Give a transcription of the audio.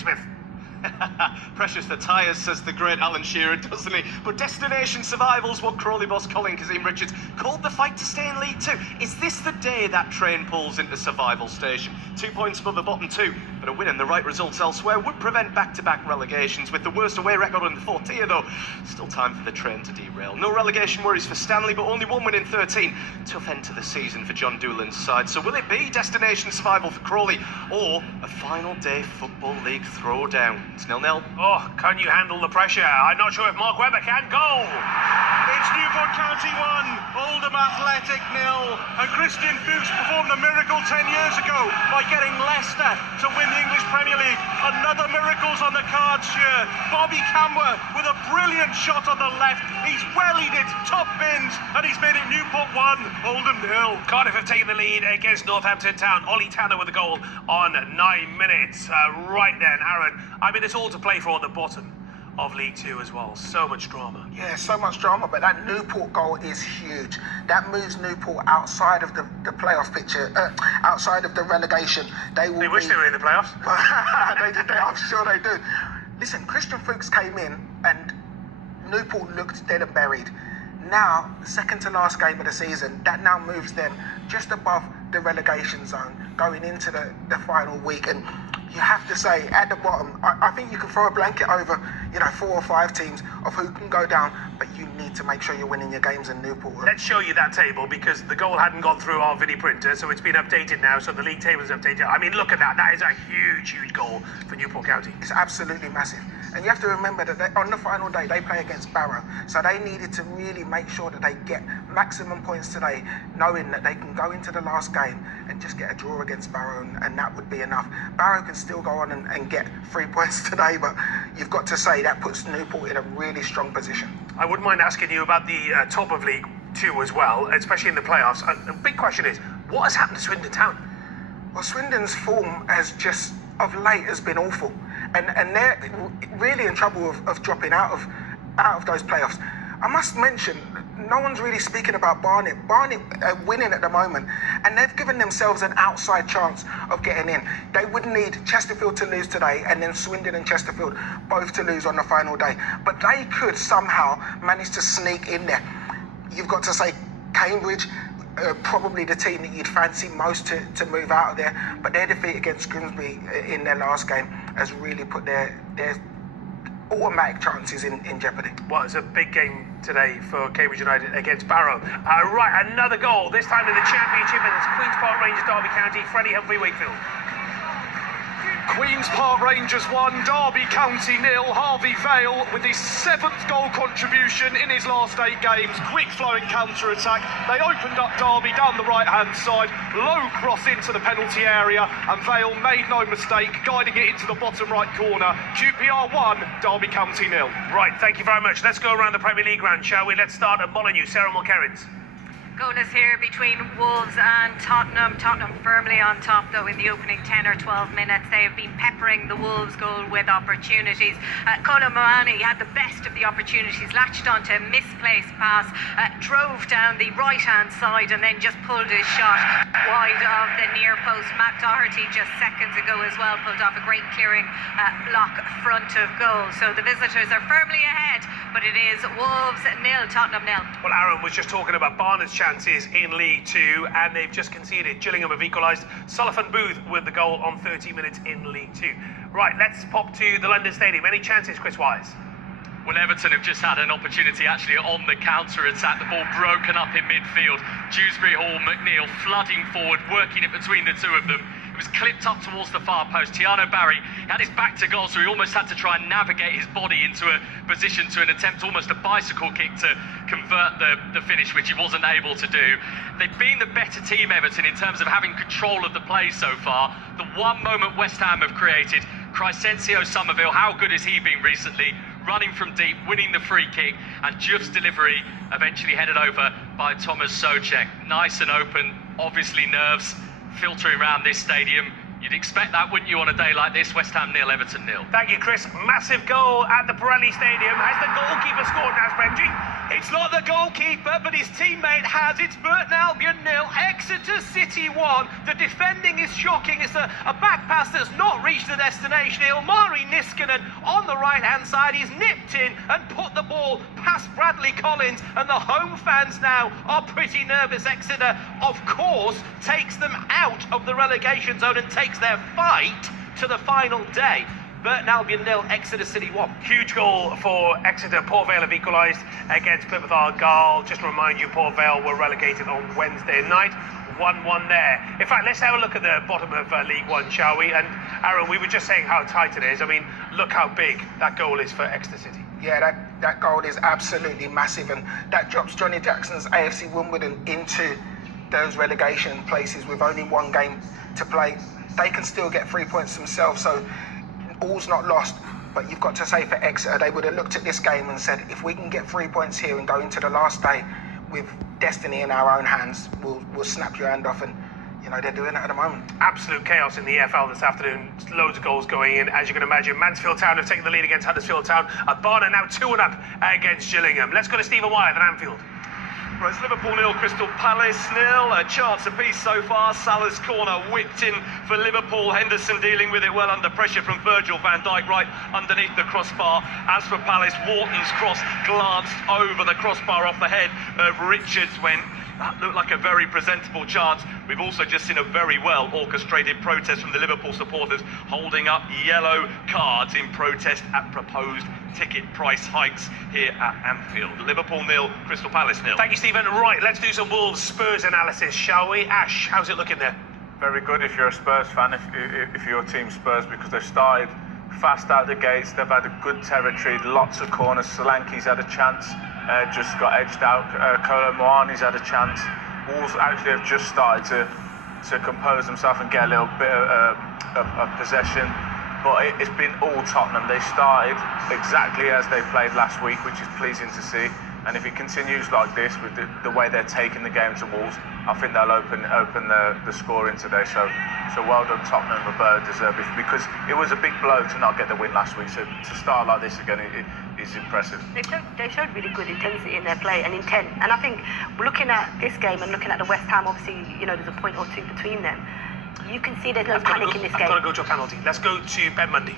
Smith. Precious the tyres, says the great Alan Shearer, doesn't he? But destination survival's what Crawley boss Colin Kazim Richards called the fight to stay in League Two. Is this the day that train pulls into survival station? 2 points above the bottom two, but a win and the right results elsewhere would prevent back-to-back relegations. With the worst away record in the fourth tier, though, still time for the train to derail. No relegation worries for Stanley, but only one win in 13. Tough end to the season for John Doolan's side. So will it be destination survival for Crawley, or a final day Football League throwdown? It's 0-0. Oh, can you handle the pressure? I'm not sure if Mark Webber can. Goal! It's Newport County 1, Oldham Athletic 0, and Christian Fuchs performed a miracle 10 years ago by getting Leicester to win the English Premier League. Another miracle's on the cards here. Bobby Camwer with a brilliant shot on the left. He's wellied it, top bins, and he's made it Newport 1, Oldham 0. Cardiff have taken the lead against Northampton Town. Ollie Tanner with a goal on 9 minutes. Right then, Aaron, I mean, it's all to play for at the bottom of League Two as well. So much drama. Yeah, so much drama, but that Newport goal is huge. That moves Newport outside of the playoff picture, outside of the relegation. They wish they were in the playoffs. I'm sure they do. Listen, Christian Fuchs came in and Newport looked dead and buried. Now, second to last game of the season, that now moves them just above the relegation zone, going into the final week. And you have to say, at the bottom, I think you can throw a blanket over, 4 or 5 teams of who can go down, but you need to make sure you're winning your games in Newport. Let's show you that table, because the goal hadn't gone through our video printer, so it's been updated now, so the league table is updated. I mean, look at that. That is a huge, huge goal for Newport County. It's absolutely massive. And you have to remember that on the final day, they play against Barrow. So they needed to really make sure that they get maximum points today, knowing that they can go into the last game and just get a draw against Barrow, and that would be enough. Barrow can still go on and get 3 points today, but you've got to say that puts Newport in a really strong position. I wouldn't mind asking you about the top of League Two as well, especially in the playoffs. The big question is, what has happened to Swindon Town? Well, Swindon's form has just, of late, has been awful. And they're really in trouble of dropping out of those playoffs. I must mention, no one's really speaking about Barnet. Barnet are winning at the moment, and they've given themselves an outside chance of getting in. They would need Chesterfield to lose today, and then Swindon and Chesterfield both to lose on the final day. But they could somehow manage to sneak in there. You've got to say Cambridge, probably the team that you'd fancy most to move out of there, but their defeat against Grimsby in their last game has really put their automatic chances in jeopardy. Well, it's a big game today for Cambridge United against Barrow. Right, another goal, this time in the Championship, and it's Queen's Park Rangers, Derby County, Freddie Humphrey Wakefield. Queen's Park Rangers 1, Derby County 0. Harvey Vale with his 7th goal contribution in his last 8 games. Quick flowing counter-attack. They opened up Derby down the right-hand side. Low cross into the penalty area, and Vale made no mistake, guiding it into the bottom right corner. QPR 1, Derby County 0. Right, thank you very much. Let's go around the Premier League round, shall we? Let's start at Molyneux. Sarah Mulkerrins. Goalless here between Wolves and Tottenham. Tottenham firmly on top, though, in the opening 10 or 12 minutes. They have been peppering the Wolves goal with opportunities. Kolo Muani had the best of the opportunities, latched onto a misplaced pass, drove down the right-hand side and then just pulled his shot wide of the near post. Matt Doherty just seconds ago as well pulled off a great clearing block front of goal. So the visitors are firmly ahead, but it is Wolves 0, Tottenham 0. Well, Aaron was just talking about Barnet's chances in League Two, and they've just conceded. Gillingham have equalised. Sullivan Booth with the goal on 30 minutes in League Two. Right, let's pop to the London Stadium. Any chances, Chris Wise? Well, Everton have just had an opportunity actually on the counter-attack. The ball broken up in midfield. Dewsbury Hall, McNeil flooding forward, working it between the two of them. It was clipped up towards the far post. Tiano Barry had his back to goal, so he almost had to try and navigate his body into a position to an attempt almost a bicycle kick to convert the finish, which he wasn't able to do. They've been the better team, Everton, in terms of having control of the play so far. The one moment West Ham have created, Crysencio Somerville, how good has he been recently? Running from deep, winning the free kick, and just delivery eventually headed over by Thomas Souček. Nice and open, obviously nerves filtering around this stadium. You'd expect that, wouldn't you, on a day like this? West Ham 0, Everton 0. Thank you, Chris. Massive goal at the Pirelli Stadium. Has the goalkeeper scored now, Benji? It's not the goalkeeper, but his teammate has. It's Burton Albion 0, Exeter City 1. The defending is shocking. It's a back pass that's not reached the destination. Ilmari Niskanen on the right-hand side. He's nipped in and put the ball past Bradley Collins, and the home fans now are pretty nervous. Exeter, of course, takes them out of the relegation zone and takes their fight to the final day. Burton Albion 0, Exeter City 1. Huge goal for Exeter. Port Vale have equalised against Plymouth Argyle. Just to remind you, Port Vale were relegated on Wednesday night. 1-1 there. In fact, let's have a look at the bottom of League One, shall we? And Aaron, we were just saying how tight it is. I mean, look how big that goal is for Exeter City. Yeah, that goal is absolutely massive, and that drops Johnny Jackson's AFC Wimbledon into those relegation places with only one game to play. They can still get 3 points themselves, so all's not lost. But you've got to say for Exeter, they would have looked at this game and said, if we can get 3 points here and go into the last day with destiny in our own hands, we'll snap your hand off. And you know, they're doing it at the moment. Absolute chaos in the EFL this afternoon. Loads of goals going in, as you can imagine. Mansfield Town have taken the lead against Huddersfield Town. Barnet now 2-up against Gillingham. Let's go to Stephen Wyeth at Anfield. Right, it's Liverpool 0, Crystal Palace 0. A chance apiece so far. Salah's corner whipped in for Liverpool. Henderson dealing with it well under pressure from Virgil van Dijk right underneath the crossbar. As for Palace, Wharton's cross glanced over the crossbar off the head of Richards when that looked like a very presentable chance. We've also just seen a very well orchestrated protest from the Liverpool supporters holding up yellow cards in protest at proposed ticket price hikes here at Anfield. Liverpool 0, Crystal Palace 0. Thank you, Stephen. Right, let's do some Wolves Spurs analysis, shall we? Ash, how's it looking there? Very good if you're a Spurs fan, if you're Team Spurs, because they've started fast out the gates. They've had a good territory, lots of corners. Solanke's had a chance, just got edged out. Kolo Muani's had a chance. Wolves actually have just started to compose themselves and get a little bit of possession. But it's been all Tottenham. They started exactly as they played last week, which is pleasing to see. And if it continues like this, with the way they're taking the game to Wolves, I think they'll open the scoring today. So well done Tottenham. Roberto deserved it, because it was a big blow to not get the win last week. So to start like this again is impressive. They showed really good intensity in their play and intent. And I think looking at this game and looking at the West Ham, obviously, you know, there's a point or two between them. You can see there's no panic in this game. I've got to go to a penalty. Let's go to Ben Mundy.